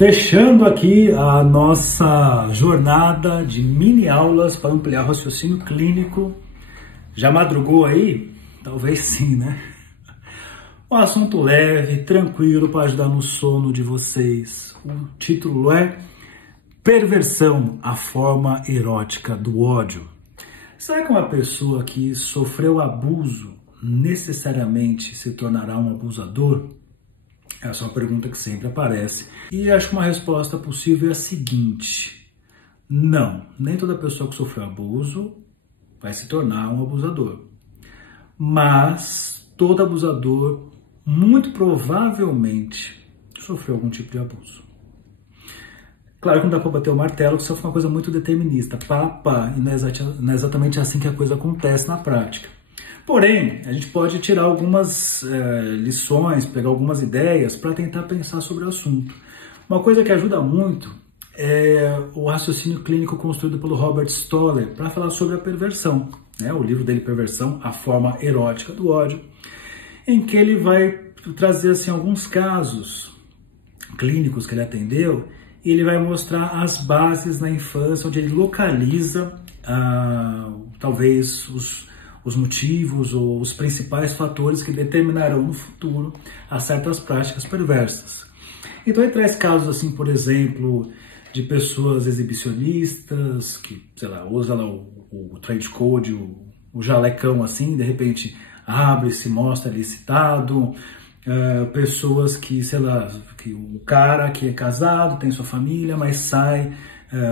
Fechando aqui a nossa jornada de mini aulas para ampliar o raciocínio clínico. Já madrugou aí? Talvez sim, né? Um assunto leve, tranquilo para ajudar no sono de vocês. O título é Perversão, a forma erótica do ódio. Será que uma pessoa que sofreu abuso necessariamente se tornará um abusador? Essa é uma pergunta que sempre aparece. E acho que uma resposta possível é a seguinte: não, nem toda pessoa que sofreu abuso vai se tornar um abusador. Mas todo abusador, muito provavelmente, sofreu algum tipo de abuso. Claro que não dá para bater o martelo, que isso foi uma coisa muito determinista, e não é exatamente assim que a coisa acontece na prática. Porém, a gente pode tirar algumas lições, pegar algumas ideias para tentar pensar sobre o assunto. Uma coisa que ajuda muito é o raciocínio clínico construído pelo Robert Stoller para falar sobre a perversão, né? O livro dele, Perversão, a forma erótica do ódio, em que ele vai trazer assim, alguns casos clínicos que ele atendeu e ele vai mostrar as bases na infância, onde ele localiza talvez os motivos ou os principais fatores que determinarão no futuro a certas práticas perversas. Então ele traz casos assim, por exemplo, de pessoas exibicionistas que, sei lá, usa lá o trench coat, o jalecão assim, de repente abre, se mostra ali excitado, pessoas que, sei lá, que o cara que é casado, tem sua família, mas sai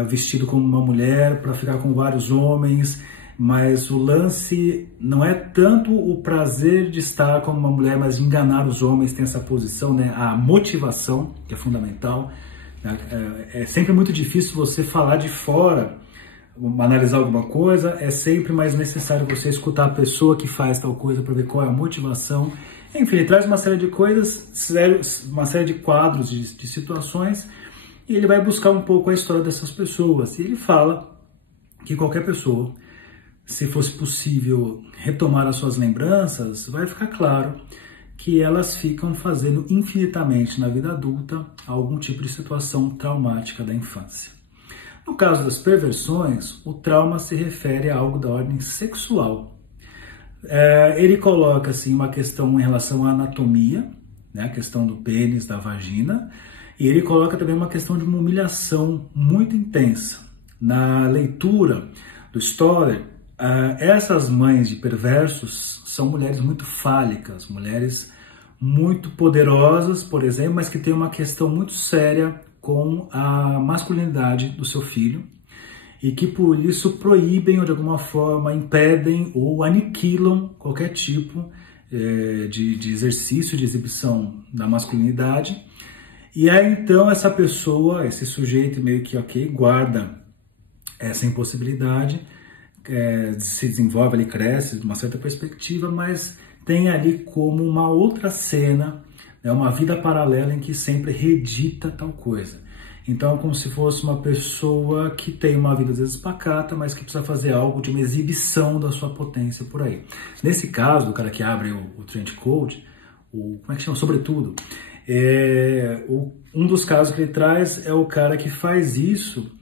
vestido como uma mulher para ficar com vários homens. Mas o lance não é tanto o prazer de estar como uma mulher, mas de enganar os homens, tem essa posição, né? A motivação, que é fundamental. É sempre muito difícil você falar de fora, analisar alguma coisa, é sempre mais necessário você escutar a pessoa que faz tal coisa para ver qual é a motivação. Enfim, ele traz uma série de coisas, uma série de quadros, de situações, e ele vai buscar um pouco a história dessas pessoas. E ele fala que qualquer pessoa, se fosse possível retomar as suas lembranças, vai ficar claro que elas ficam fazendo infinitamente na vida adulta algum tipo de situação traumática da infância. No caso das perversões, o trauma se refere a algo da ordem sexual. Ele coloca assim, uma questão em relação à anatomia, né, a questão do pênis, da vagina, e ele coloca também uma questão de uma humilhação muito intensa. Na leitura do Stoller, essas mães de perversos são mulheres muito fálicas, mulheres muito poderosas, por exemplo, mas que têm uma questão muito séria com a masculinidade do seu filho e que por isso proíbem ou de alguma forma impedem ou aniquilam qualquer tipo de exercício, de exibição da masculinidade. E aí então essa pessoa, esse sujeito meio que guarda essa impossibilidade, se desenvolve, ele cresce de uma certa perspectiva, mas tem ali como uma outra cena, né, uma vida paralela em que sempre reedita tal coisa. Então é como se fosse uma pessoa que tem uma vida às vezes pacata, mas que precisa fazer algo de uma exibição da sua potência por aí. Nesse caso, o cara que abre o trench coat, como é que chama? Sobretudo. Um dos casos que ele traz é o cara que faz isso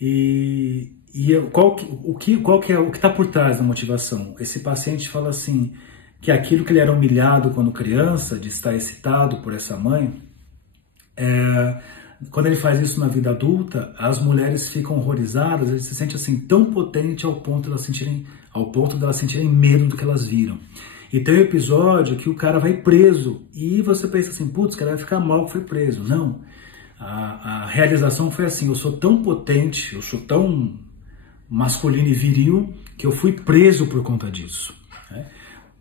e qual que está por trás da motivação? Esse paciente fala assim, que aquilo que ele era humilhado quando criança, de estar excitado por essa mãe, quando ele faz isso na vida adulta, as mulheres ficam horrorizadas, ele se sente assim tão potente ao ponto de elas sentirem medo do que elas viram. E tem um episódio que o cara vai preso e você pensa assim, putz, o cara vai ficar mal que foi preso. Não, a realização foi assim, eu sou tão potente, eu sou tão masculino e viril que eu fui preso por conta disso.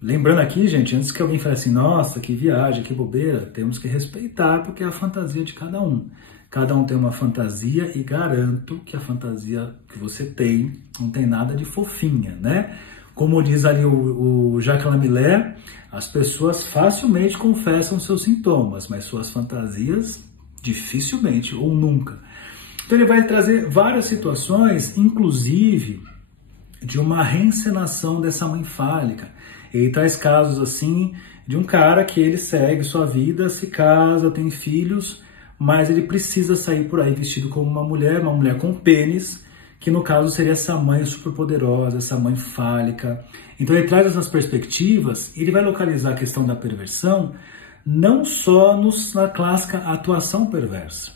Lembrando aqui, gente, antes que alguém fale assim, nossa, que viagem, que bobeira, temos que respeitar porque é a fantasia de cada um. Cada um tem uma fantasia e garanto que a fantasia que você tem não tem nada de fofinha, né? Como diz ali o Jacques Lamillé, as pessoas facilmente confessam seus sintomas, mas suas fantasias dificilmente ou nunca. Então ele vai trazer várias situações, inclusive de uma reencenação dessa mãe fálica. Ele traz casos assim de um cara que ele segue sua vida, se casa, tem filhos, mas ele precisa sair por aí vestido como uma mulher com pênis, que no caso seria essa mãe superpoderosa, essa mãe fálica. Então ele traz essas perspectivas e ele vai localizar a questão da perversão não só na clássica atuação perversa.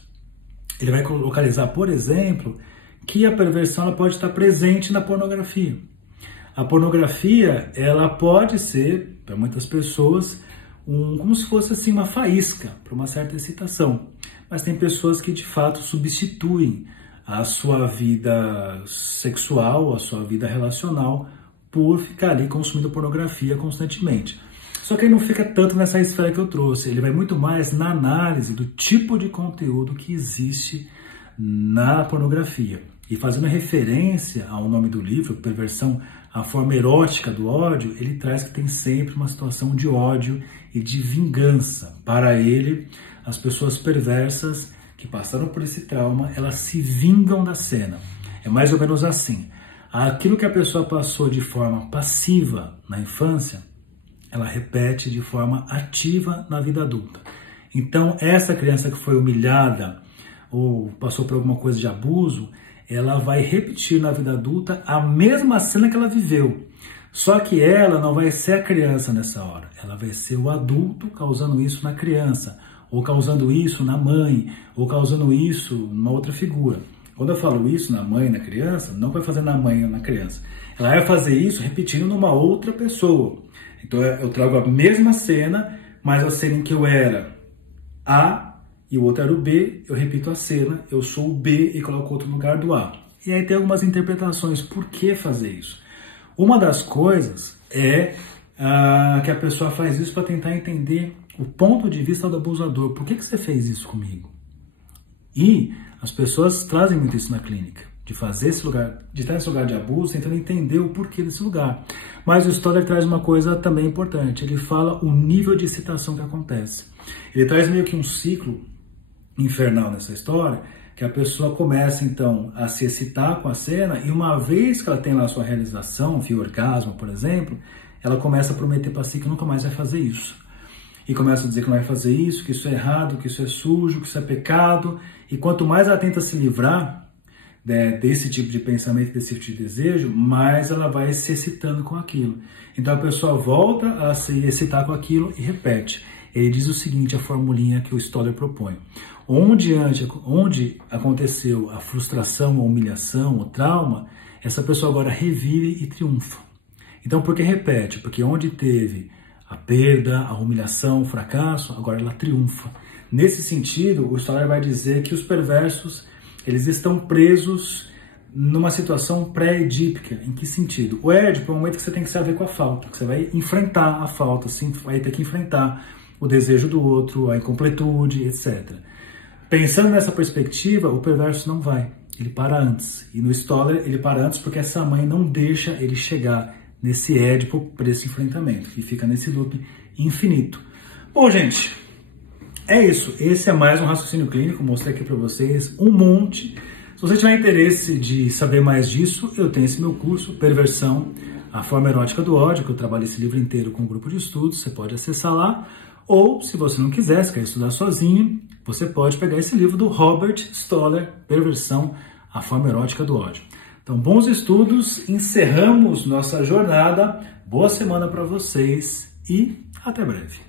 Ele vai localizar, por exemplo, que a perversão ela pode estar presente na pornografia. A pornografia ela pode ser, para muitas pessoas, como se fosse assim, uma faísca para uma certa excitação. Mas tem pessoas que de fato substituem a sua vida sexual, a sua vida relacional, por ficar ali consumindo pornografia constantemente. Só que ele não fica tanto nessa esfera que eu trouxe, ele vai muito mais na análise do tipo de conteúdo que existe na pornografia. E fazendo referência ao nome do livro, Perversão, a forma erótica do ódio, ele traz que tem sempre uma situação de ódio e de vingança. Para ele, as pessoas perversas que passaram por esse trauma, elas se vingam da cena. É mais ou menos assim. Aquilo que a pessoa passou de forma passiva na infância, ela repete de forma ativa na vida adulta. Então, essa criança que foi humilhada ou passou por alguma coisa de abuso, ela vai repetir na vida adulta a mesma cena que ela viveu. Só que ela não vai ser a criança nessa hora. Ela vai ser o adulto causando isso na criança, ou causando isso na mãe, ou causando isso numa outra figura. Quando eu falo isso na mãe e na criança, não vai fazer na mãe ou na criança. Ela vai fazer isso repetindo numa outra pessoa. Então eu trago a mesma cena, mas a cena em que eu era A e o outro era o B, eu repito a cena, eu sou o B e coloco outro lugar do A. E aí tem algumas interpretações, por que fazer isso? Uma das coisas é que a pessoa faz isso para tentar entender o ponto de vista do abusador. Por que você fez isso comigo? E as pessoas trazem muito isso na clínica, de fazer esse lugar, de estar nesse lugar de abuso, tentando entender o porquê desse lugar. Mas o Stoller traz uma coisa também importante, ele fala o nível de excitação que acontece. Ele traz meio que um ciclo infernal nessa história, que a pessoa começa então a se excitar com a cena, e uma vez que ela tem lá a sua realização, via orgasmo, por exemplo, ela começa a prometer para si que nunca mais vai fazer isso. E começa a dizer que não vai fazer isso, que isso é errado, que isso é sujo, que isso é pecado. E quanto mais ela tenta se livrar desse tipo de pensamento, desse tipo de desejo, mais ela vai se excitando com aquilo. Então a pessoa volta a se excitar com aquilo e repete. Ele diz o seguinte, a formulinha que o Stoller propõe. Onde aconteceu a frustração, a humilhação, o trauma, essa pessoa agora revive e triunfa. Então por que repete? Porque onde teve a perda, a humilhação, o fracasso, agora ela triunfa. Nesse sentido, o Stoller vai dizer que os perversos, eles estão presos numa situação pré-edípica. Em que sentido? O Édipo é um momento que você tem que se haver com a falta, que você vai enfrentar a falta, assim, vai ter que enfrentar o desejo do outro, a incompletude, etc. Pensando nessa perspectiva, o perverso não vai, ele para antes. E no Stoller, ele para antes porque essa mãe não deixa ele chegar nesse Édipo para esse enfrentamento, que fica nesse loop infinito. Bom, gente, é isso. Esse é mais um raciocínio clínico, mostrei aqui para vocês um monte. Se você tiver interesse de saber mais disso, eu tenho esse meu curso, Perversão, a forma erótica do ódio, que eu trabalho esse livro inteiro com um grupo de estudos, você pode acessar lá. Ou, se você não quiser, se quer estudar sozinho, você pode pegar esse livro do Robert Stoller, Perversão, a forma erótica do ódio. Então, bons estudos, encerramos nossa jornada, boa semana para vocês e até breve.